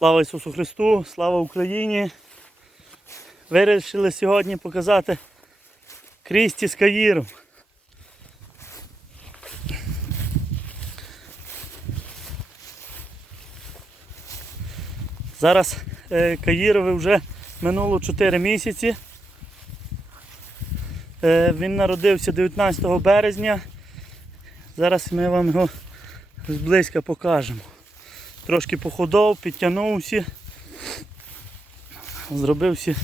Слава Ісусу Христу, слава Україні. Вирішили сьогодні показати Крісті з Каїром. Зараз е, Каїрові вже минуло 4 місяці. Е, він народився 19 березня. Зараз ми вам його зблизька покажемо. Трошки походов, підтягнувся, зробився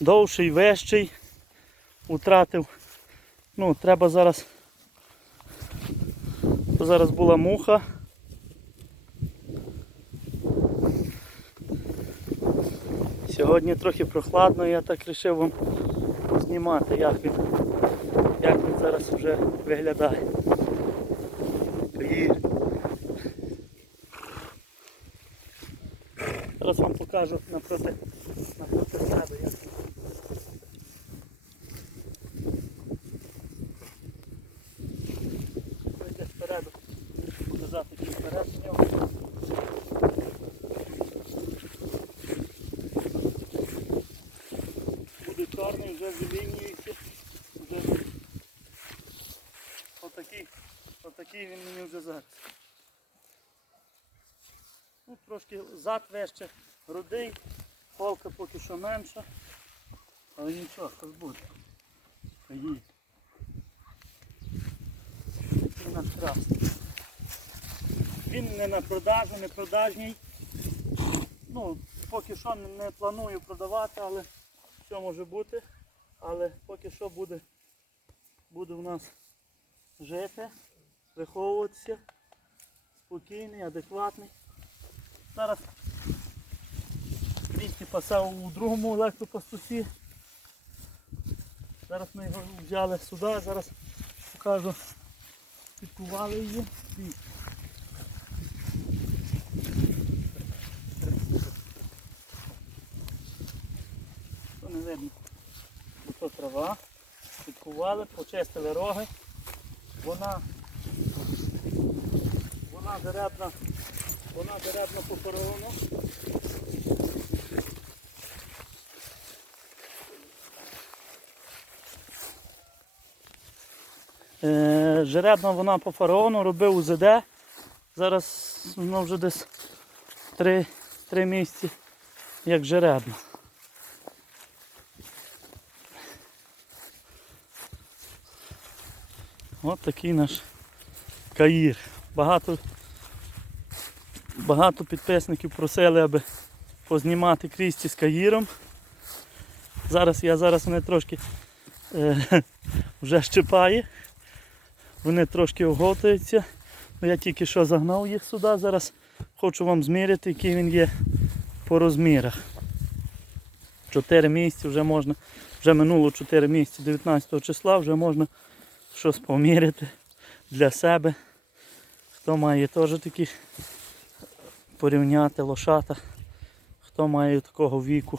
довший, вищий, утратив. Ну, треба зараз. Зараз була муха. Сьогодні трохи прохладно, я так вирішив вам знімати, як він, як він зараз вже виглядає. Каїр. Зараз вам покажу напроти, напроти себе. Як. Вийде спереду, показати чи вперед нього. Буде чорний, вже зелінюється. Отакий, отакий він мені вже зараз. Ну, трошки зад вище, рудий, полка поки що менша. Але нічого, щось буде. Їдь. Такий наш. Він не на продажу, не продажній. Ну, поки що не планую продавати, але все може бути. Але поки що буде, буде в нас жити, виховуватися. Спокійний, адекватний. Зараз Крісті пасав у другому електропастусі. Зараз ми його взяли сюди, зараз покажу, підкували її. То не видно. Ото трава. Підкували, почистили роги. Вона вона жеребна вона жеребна по фараону. Жеребна вона по фараону, робив УЗД. Зараз воно вже десь три, три місяці як жеребна. От такий наш каїр. Багато Багато підписників просили, аби познімати крісті з каїром. Зараз я зараз вони трошки е, вже щипає. Вони трошки оготуються. Ну, Я тільки що загнав їх сюди. Зараз хочу вам зміряти, який він є по розмірах. 4 місяці вже можна, вже минуло 4 місяці 19 числа, вже можна щось поміряти для себе. Хто має теж такі порівняти лошата, хто має такого віку.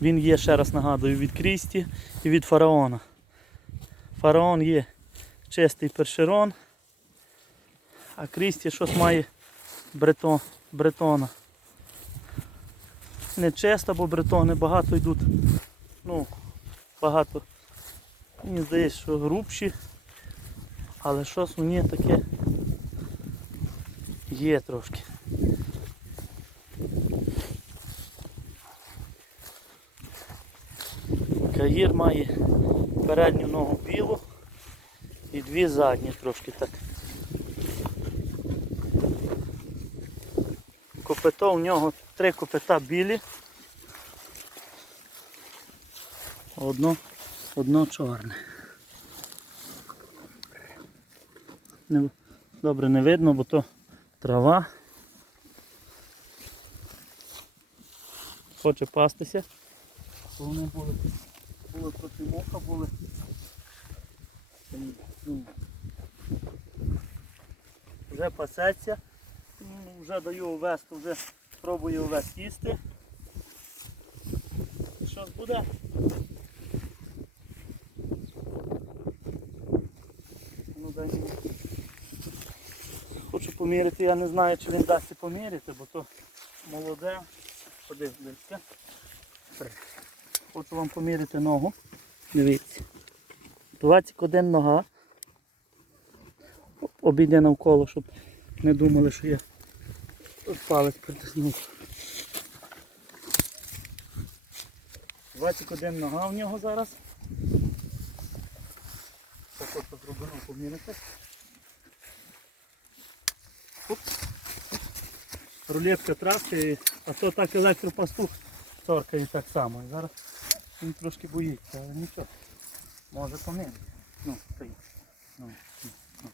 Він є, ще раз нагадую, від Крісті і від фараона. Фараон є чистий першерон, а Крісті щось має бретон, бретона. Не чисто, бо бретони багато йдуть. Ну, багато. Мені здається, що грубші, але щось у ній таке є трошки. Каїр має передню ногу білу і дві задні трошки так. Копито у нього три копита білі. Одно, одно чорне. Не, добре не видно, бо то трава. Хоче пастися. Вони були, були проти моха, були. Ну, Вже пасеться. Ну, Вже даю овес, вже пробую овес їсти. Що буде? Ну хочу поміряти, я не знаю, чи він дасть поміряти, бо то молоде. Ходи близько. Хочу вам поміряти ногу. Дивіться. 21 нога. Обійде навколо, щоб не думали, що я палець притиснув. 21 нога в нього зараз. Так от зроблено поміряти. Оп. Рулетка траси, а то так електропастух торкає так само. І зараз він трошки боїться, але нічого. Може поміряти. Ну, стоїть. Ну, ну, ну,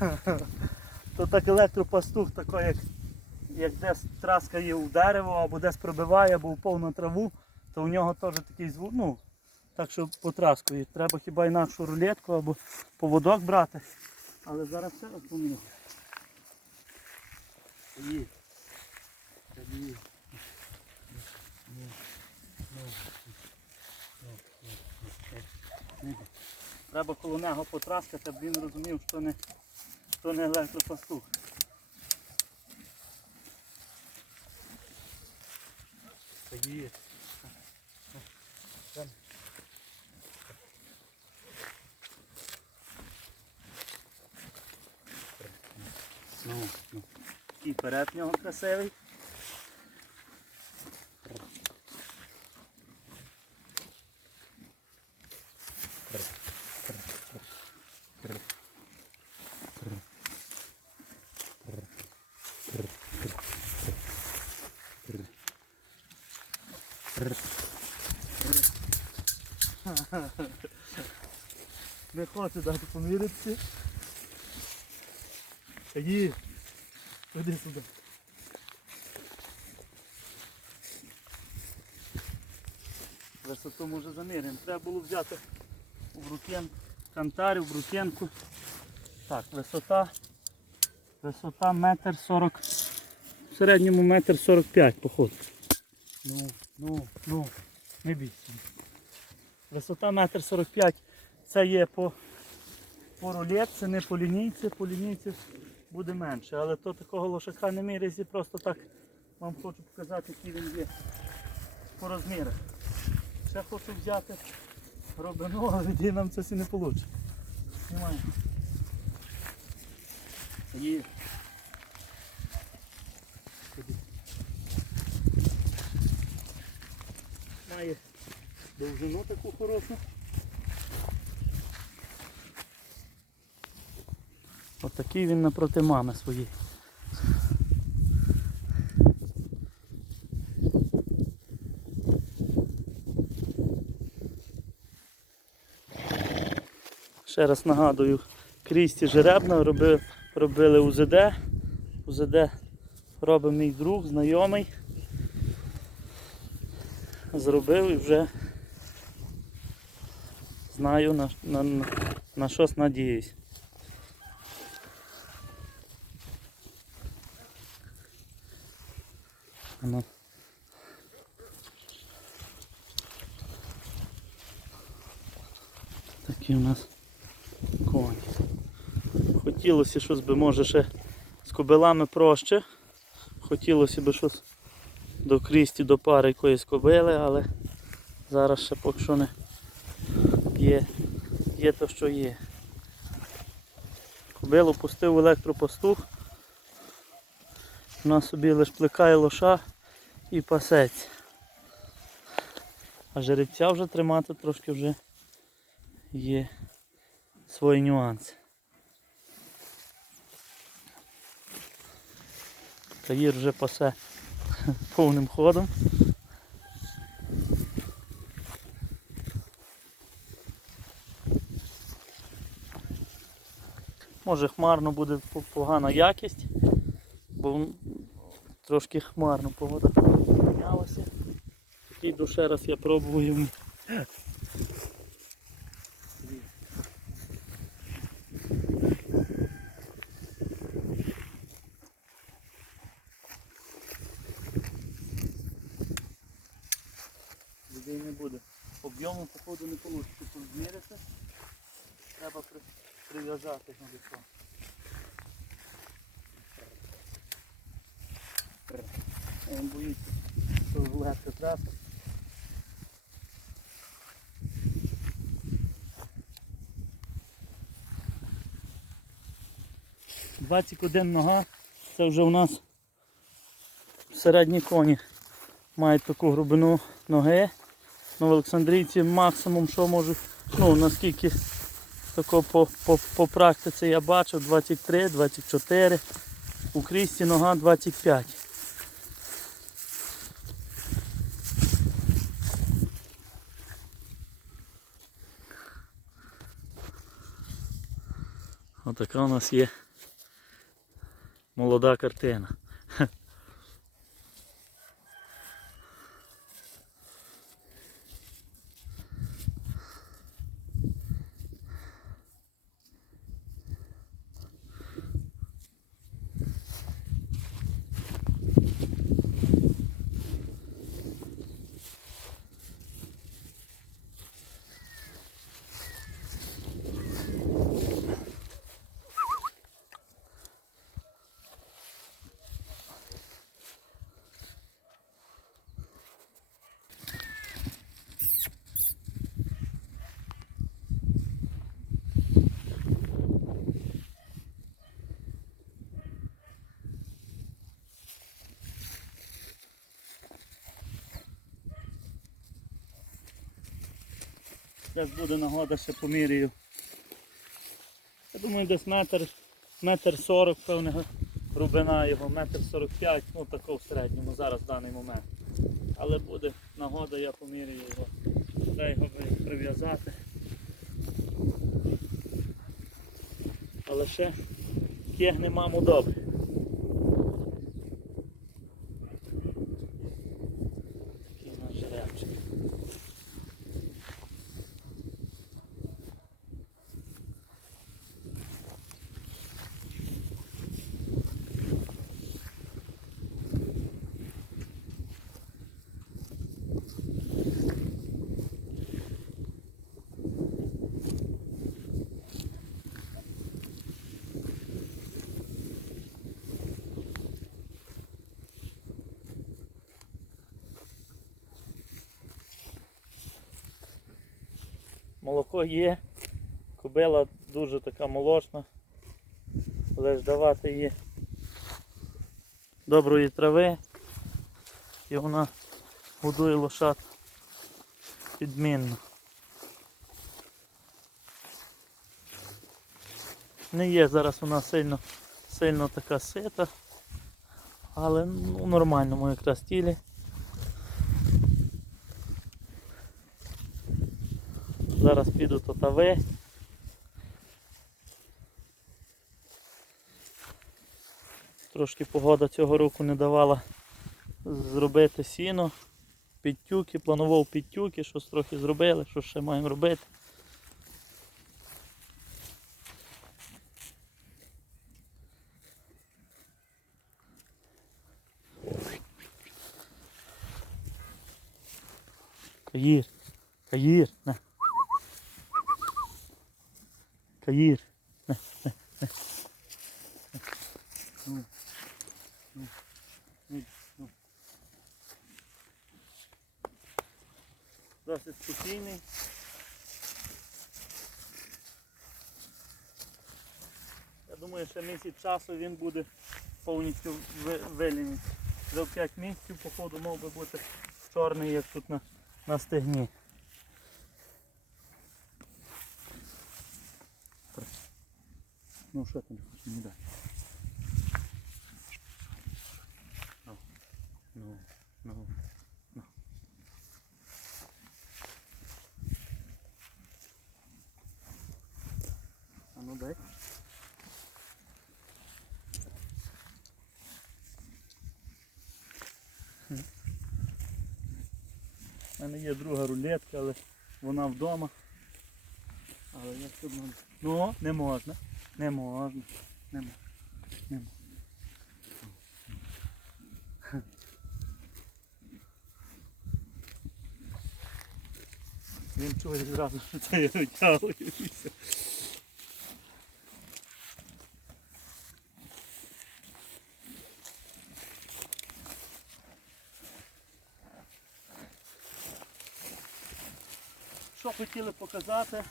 ну. То так електропастух, такий, як, як десь траскає у дерево, або десь пробиває, або впав на траву, то у нього теж такий звук, ну, так що потраскує. Треба хіба інакшу рулетку або поводок брати. Але зараз все. Є. Треба коло нього потраскати, аби він розумів, що не, що не електропастух. Та є. Ну, ну. І перед нього красивий. Не хоче дати помірятися. Тоді. Іди сюди. Висоту може заміряємо. Треба було взяти в рукен, кантарю, в рукенку. Так, висота. Висота метр сорок. В середньому метр сорок п'ять, походу. Ну, ну, ну, не бійся. Висота метр сорок п'ять. Це є по, по рулетці, не по лінійці, по лінійці буде менше. Але то такого лошака не міряється, просто так вам хочу показати, який він є по розмірах. Ще хочу взяти робину, але тоді нам це не вийде. Знімаємо. Є. Має довжину таку хорошу. Отакий він напроти мами своєї. Ще раз нагадую, Крісті Жеребна робив, робили УЗД. УЗД робив мій друг, знайомий. Зробив і вже знаю на, на, на, на щось надіюсь. Ну. Такі у нас коні. Хотілося щось би може ще з кобилами проще. Хотілося б щось до крісті, до пари якоїсь кобили, але зараз ще поки що не є, є то, що є. Кобилу пустив електропастух. Вона собі лише плекає лоша і пасеться. А жеребця вже тримати трошки вже є свої нюанси. Таїр вже пасе повним ходом. Може хмарно буде погана якість, бо трошки хмарно погода помінялася. Піду ще раз я пробую. Може і не буде. Об'єму походу не вийде тут зміряти. Треба при, прив'язати його до. Він боїться, що легше трапить. Двадцять один нога, це вже у нас середні коні мають таку грубину ноги. Ну, в Олександрійці максимум, що можуть, ну наскільки тако по, по, по практиці я бачив, 23, 24, у крісті нога 25. Отака у нас є молода картина. Як буде нагода, ще поміряю. Я думаю, десь метр, метр сорок, певне, глибина його, метр сорок п'ять, ну тако в середньому зараз в даний момент. Але буде нагода, я поміряю його. Треба його прив'язати. Але ще маму добре. Такий наш жеребчик. Молоко є, кобила дуже така молочна, але ж давати їй доброї трави і вона годує лошад підмінно. Не є зараз вона сильно, сильно така сита, але ну, в нормальному якраз тілі. Зараз піду татави. Трошки погода цього року не давала зробити сіно, підтюки, планував підтюки, щось трохи зробили, що ще маємо робити. Каїр, Каїр, на. Ну. Досить спокійний. Я думаю, ще місяць часу він буде повністю ви- вилінений. За 5 місяців, походу, мав би бути чорний, як тут на, на стегні. Ну що там не дай. Ну, ну, ну, ну. А ну дай. У мене є друга рулетка, але вона вдома. Але як тут можна? Ну, не можна. Не можна. Не можна. Не можна. Він чує зразу, що це я витягую. Що хотіли показати,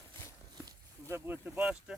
вже будете бачити.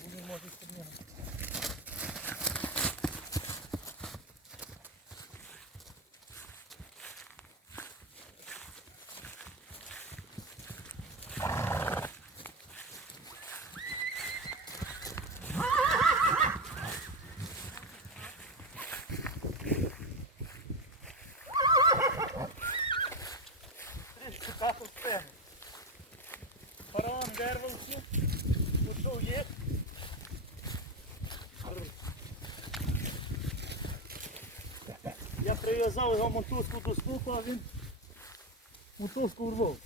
Добре, можуть йду, бо він може стріляти. Трішки капу сцену. Фараон вирвався. Почув є. Я прив'язав його мотузку до ступа, а він мотузку урвав.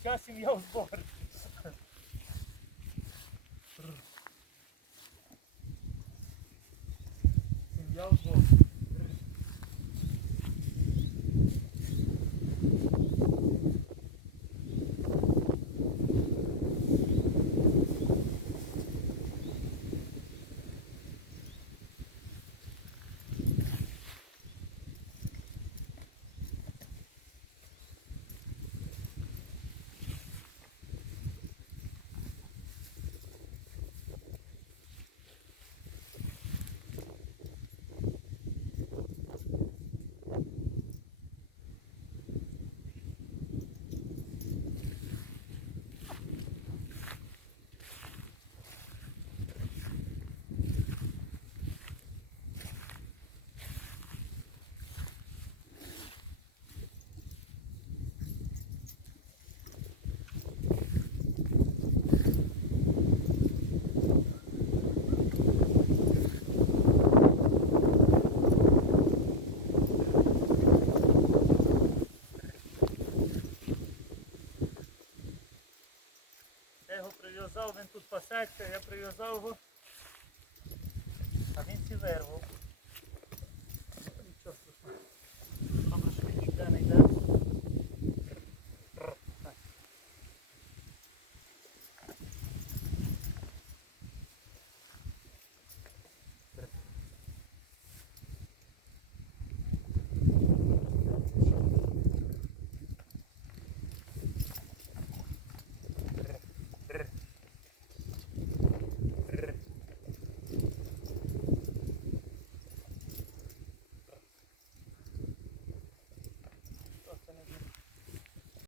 Вся сім'я в зборі. Сім'я в зборі. Я його прив'язав, він тут пасеться, я прив'язав його, а він ці вирвав.